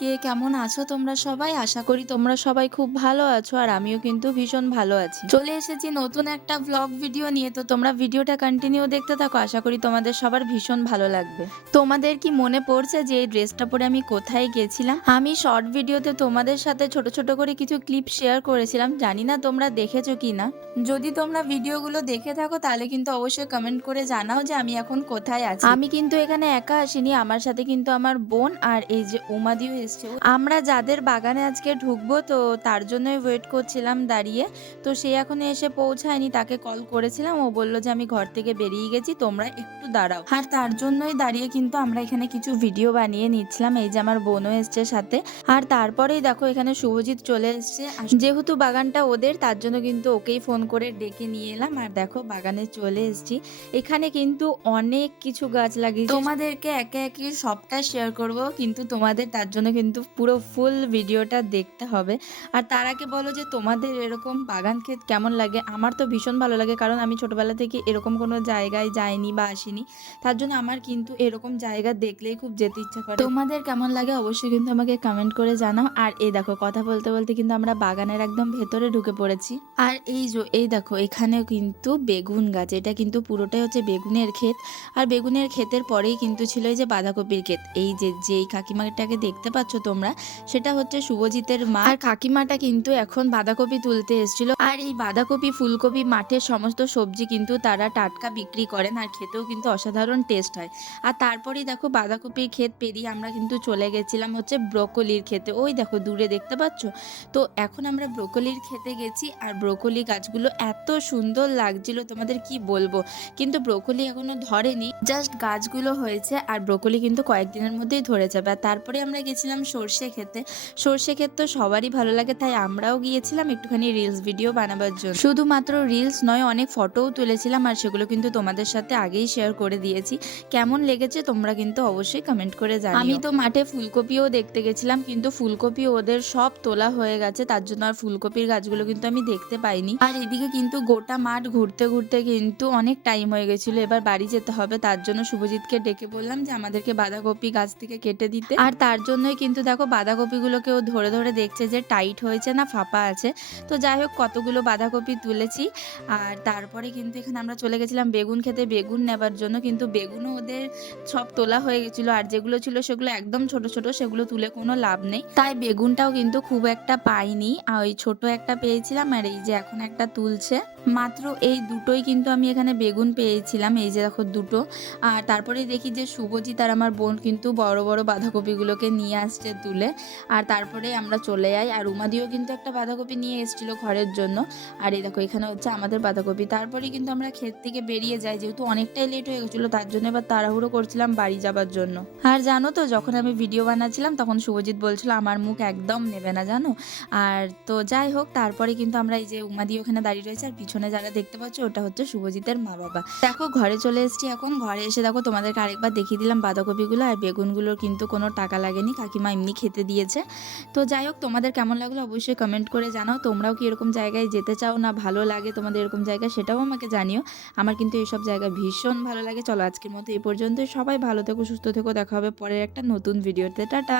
কে কেমন আছো তোমরা সবাই? আশা করি তোমরা সবাই খুব ভালো আছো আর আমিও কিন্তু ভীষণ ভালো আছি। চলে এসেছি নতুন একটা ভ্লগ ভিডিও নিয়ে, তো তোমরা ভিডিওটা কন্টিনিউ দেখতে থাকো। আশা করি তোমাদের সবার ভীষণ ভালো লাগবে। তোমাদের কি মনে পড়ছে যে এই ড্রেসটা পরে আমি কোথায় গেছিলাম? আমি শর্ট ভিডিওতে তোমাদের সাথে ছোট ছোট করে কিছু ক্লিপ শেয়ার করেছিলাম, জানি না তোমরা দেখেছো কিনা। যদি তোমরা ভিডিওগুলো দেখে থাকো তাহলে কিন্তু অবশ্যই কমেন্ট করে জানাও যে আমি এখন কোথায় আছি। আমি কিন্তু এখানে একা আসিনি, আমার সাথে কিন্তু আমার বোন আর এই যে উমাদিও এসছে। আমরা যাদের বাগানে আজকে ঢুকবো তো তার জন্যই ওয়েট করছিলাম দাঁড়িয়ে। তো সে এখনো এসে পৌঁছায়নি, তাকে কল করেছিলাম, ও বললো যে আমি ঘর থেকে বেরিয়ে গেছি, তোমরা একটু দাঁড়াও। আর তার জন্যই দাঁড়িয়ে কিন্তু আমরা এখানে কিছু ভিডিও বানিয়ে নিচ্ছিলাম। এই যে আমার বোনও এসছে সাথে। আর তারপরেই দেখো এখানে শুভজিৎ চলে এসছে। যেহেতু বাগানটা ওদের, তার জন্য কিন্তু ওকেই ফোন করে ডেকে নিয়ে এলাম। আর দেখো বাগানে চলে এসছি। এখানে কিন্তু অনেক কিছু গাছ লাগিয়েছি, তোমাদেরকে একে একে সবটা শেয়ার করব, কিন্তু তোমাদের তার জন্য কিন্তু পুরো ফুল ভিডিওটা দেখতে হবে। আর তার আগে বলো যে তোমাদের এরকম বাগান ক্ষেত কেমন লাগে? আমার তো ভীষণ ভালো লাগে, কারণ আমি ছোটবেলা থেকে এরকম কোনো জায়গায় যাইনি বা আসিনি, তার জন্য আমার কিন্তু এরকম জায়গা দেখলেই খুব যেতে ইচ্ছা করে। তোমাদের কেমন লাগে অবশ্যই কিন্তু আমাকে কমেন্ট করে জানাও। আর এই দেখো কথা বলতে বলতে কিন্তু আমরা বাগানের একদম ভেতরে ঢুকে পড়েছি। আর এই দেখো এখানেও কিন্তু বেগুন গাছ, এটা কিন্তু পুরোটাই হচ্ছে বেগুনের ক্ষেত। আর বেগুনের ক্ষেতের পরেই কিন্তু ছিল এই যে বাঁধাকপির ক্ষেত। এই যে যেই কাকিমাটাকে দেখতে পাচ্ছ তোমরা, সেটা হচ্ছে শুভজিতের মা। আর কাকিমাটা কিন্তু এখন বাঁধাকপি তুলতে এসেছিল। আর এই বাঁধাকপি, ফুলকপি, মাঠের সমস্ত সবজি কিন্তু তারা টাটকা বিক্রি করেন, আর খেতেও কিন্তু অসাধারণ টেস্ট হয়। আর তারপরেই দেখো বাঁধাকপির ক্ষেত পেরিয়ে আমরা কিন্তু চলে গেছিলাম হচ্ছে ব্রোকলির ক্ষেতে। ওই দেখো দূরে দেখতে পাচ্ছ। তো এখন আমরা ব্রোকলির খেতে গেছি। আর ব্রোকলি গাছগুলো এত সুন্দর লাগছিল তোমাদের কি বলবো, কিন্তু ব্রোকলি এখনো ধরেনি, জাস্ট গাছগুলো হয়েছে। আর ব্রোকলি কিন্তু কয়েকদিনের মধ্যেই ধরে যাবে। আর তারপরে আমরা গেছিলাম সর্ষে খেতে। সর্ষে ক্ষেত তো সবারই ভালো লাগে, তাই আমরাও গিয়েছিলাম একটুখানি রিলস ভিডিও বানাবার জন্য। শুধুমাত্র রিলস নয়, অনেক ফটোও তুলেছিলাম, আর সেগুলো কিন্তু তোমাদের সাথে আগেই শেয়ার করে দিয়েছি। কেমন লেগেছে তোমরা কিন্তু অবশ্যই কমেন্ট করে জানিও। আমি তো মাঠে ফুলকপিও দেখতে গেছিলাম, কিন্তু ফুলকপি ওদের সব তোলা হয়ে গেছে, তার জন্য আর ফুলকপির গাছগুলো কিন্তু আমি দেখতে পাইনি। আর এদিকে কিন্তু গোটা মাঠ ঘুরতে ঘুরতে কিন্তু অনেক টাইম হয়ে গেছিল, এবার বাড়ি যেতে হবে। তার জন্য শুভজিৎকে ডেকে বললাম যে আমাদেরকে বাঁধাকপি গাছ থেকে কেটে দিতে। আর তার জন্যই কিন্তু দেখো বাঁধাকপিগুলোকে ও ধরে ধরে দেখছে যে টাইট হয়েছে না ফাঁপা আছে। তো যাই হোক কতগুলো বাঁধাকপি তুলেছি। আর তারপরে কিন্তু এখানে আমরা চলে গেছিলাম বেগুন খেতে, বেগুন নেবার জন্য, কিন্তু বেগুনও ওদের সব তোলা হয়ে গেছিলো। আর যেগুলো ছিল সেগুলো একদম ছোট ছোট, সেগুলো তুলে কোনো লাভ নেই, তাই বেগুনটাও কিন্তু খুব একটা পাইনি। আর ওই ছোট একটা পেয়েছিলাম, আর এই যে এখন একটা তুলছে। মাত্র এই দুটোই কিন্তু আমি এখানে বেগুন পেয়েছিলাম, এই যে দেখো দুটো। আর তারপরে দেখি যে শুভজিৎ আর আমার বোন কিন্তু বড় বড় বাঁধাকপিগুলোকে নিয়ে আসছে তুলে। আর তারপরে আমরা চলে যাই। আর উমাদিও কিন্তু একটা বাঁধাকপি নিয়ে এসেছিল ঘরের জন্য। আর এই দেখো এখানে হচ্ছে আমাদের বাঁধাকপি। তারপরে কিন্তু আমরা ক্ষেত থেকে বেরিয়ে যাই, যেহেতু অনেকটাই লেট হয়ে গেছিলো, তার জন্য এবার তাড়াহুড়ো করছিলাম বাড়ি যাবার জন্য। আর জানো তো যখন আমি ভিডিও বানাচ্ছিলাম তখন শুভজিৎ বলছিল আমার মুখ একদম নেবে না জানো। আর তো যাই হোক তারপরে কিন্তু আমরা এই যে উমাদি ওখানে দাঁড়িয়ে রয়েছে, আর পিছনে যারা দেখতে পাচ্ছ ওটা হচ্ছে শুভজিতের মা বাবা। দেখো ঘরে চলে এসেছি এখন। ঘরে এসে দেখো তোমাদেরকে আরেকবার দেখিয়ে দিলাম বাঁধাকপিগুলো আর বেগুনগুলোর কিন্তু কোনো টাকা লাগেনি, কাকিমা এমনি খেতে দিয়েছে। তো যাই হোক তোমাদের কেমন লাগলো অবশ্যই কমেন্ট করে জানাও। তোমরাও কি এরকম জায়গায় যেতে চাও না ভালো লাগে তোমাদের এরকম জায়গা, সেটাও আমাকে জানিও। আমার কিন্তু এইসব জায়গা ভীষণ ভালো লাগে। চলো আজকের মতো এই পর্যন্ত, সবাই ভালো থেকো, সুস্থ থেকো, দেখা হবে পরের একটা নতুন ভিডিওতে। টাটা।